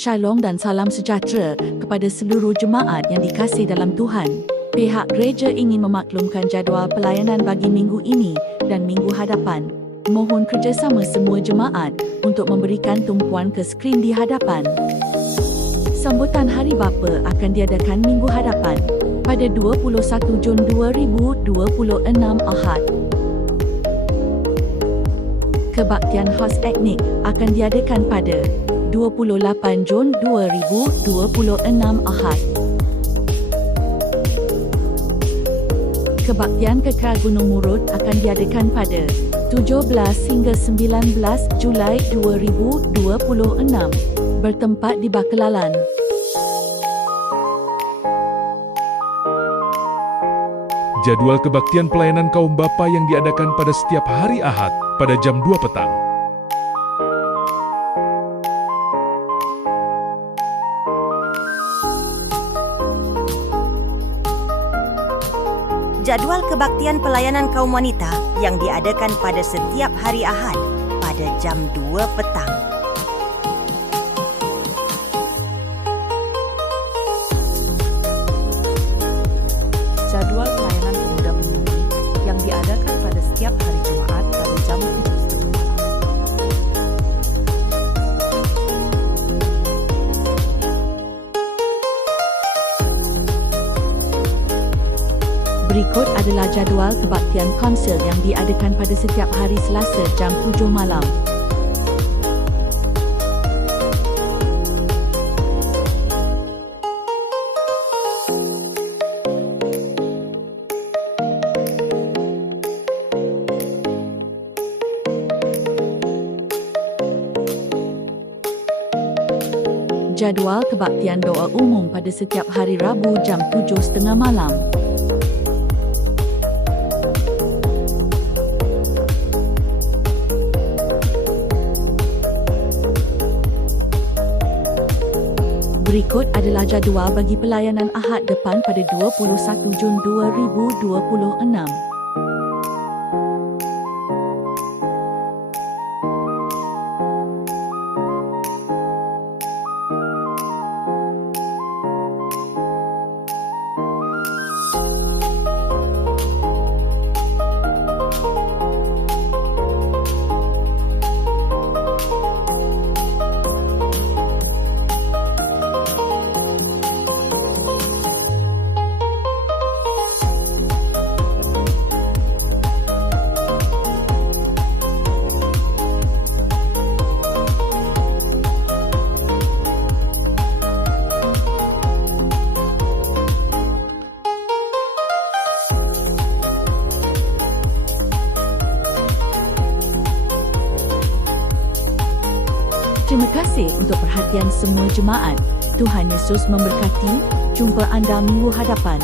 Shalom dan salam sejahtera kepada seluruh jemaat yang dikasihi dalam Tuhan. Pihak gereja ingin memaklumkan jadual pelayanan bagi minggu ini dan minggu hadapan. Mohon kerjasama semua jemaat untuk memberikan tumpuan ke skrin di hadapan. Sambutan Hari Bapa akan diadakan minggu hadapan pada 21 Jun 2026 Ahad. Kebaktian khas etnik akan diadakan pada 28 Jun 2026 Ahad. Kebaktian Kekal Gunung Murud akan diadakan pada 17 hingga 19 Julai 2026 bertempat di Bakelalan. Jadual kebaktian pelayanan kaum bapa yang diadakan pada setiap hari Ahad pada jam 2 petang. Jadual kebaktian pelayanan kaum wanita yang diadakan pada setiap hari Ahad pada jam 2 petang. Jadual pelayanan pemuda pemudi yang diadakan pada setiap hari Jumaat pada jam 7.30. Berikut adalah jadual kebaktian konsil yang diadakan pada setiap hari Selasa jam 7 malam. Jadual kebaktian doa umum pada setiap hari Rabu jam 7.30 malam. Berikut adalah jadual bagi pelayanan Ahad depan pada 21 Jun 2026. Terima kasih untuk perhatian semua jemaat. Tuhan Yesus memberkati. Jumpa anda minggu hadapan.